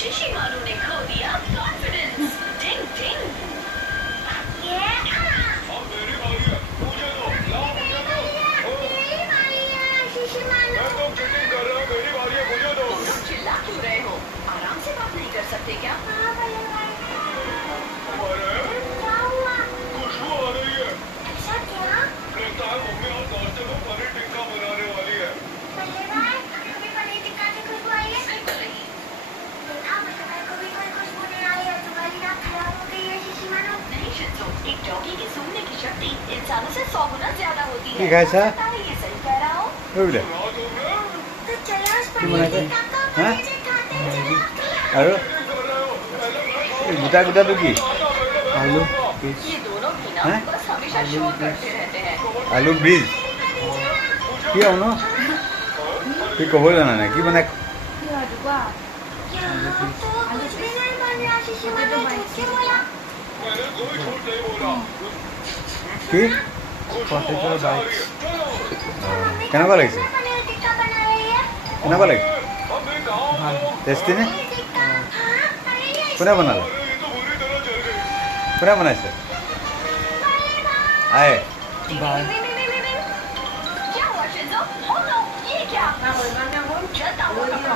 Shishimaru ने खो दिया कॉन्फिडेंस। टिंग टिंग। ये अब मेरी बारी है, मुझे दो, लाओ मुझे दो। मेरी बारी है, शिशिमारू। मैं तो चीटिंग कर रहा हूँ, मेरी बारी है, मुझे दो। तुम लोग चिल्ला क्यों रहे हो? आराम से बात नहीं कर सकते क्या? हाँ भले भाई। क्या हुआ? खुशबू आ रही है। ऐसा क्या? लगता है मम्मी और नाश्ते में पनीर टिक्का बनाने वाली है। भले भाई, अभी पनीर टिक्का से खुशबू आई है? बिल्कुल नहीं। देखा, मेरे को भी कोई खुशबू नहीं आई है। तुम्हारी नाक खराब हो गई है शिशिमारू। नहीं शिज़ो, एक डॉगी की सूंघने की शक्ति इंसानों से 100 गुना ज्यादा होती है। ठीक है ऐसा? ये सही कह रहा हूँ। বুঝলে तो चलो उस কি पनीर বানাইছে टिक्का को হ্যাঁ पनीर से खाते चलो। আৰু এই গোটা গোটাটো কি आलू ये दोनों भी ना हैं? बस हमेशा शोर करते रहते हैं। আলু ব্ৰিজ কি আৰু ন কি ক'ব জানা নাই কি বনাই यहाँ तो कुछ भी नहीं बन रहा शिशिमारू ने झूठ क्यों बोला? मैंने कोई झूठ नहीं बोला। কি potato bites কেনেকুৱা লাগিছে पनीर टिक्का बना रही है। কেনেকুৱা লাগিছে ভাল টেষ্টি নে पनीर टिक्का हाँ अरे কোনে বনালে কোনে বনাইছে আয়ে बाय क्या हुआ शिज़ो? Oh no, ये क्या? चलता हुआ कपड़ा।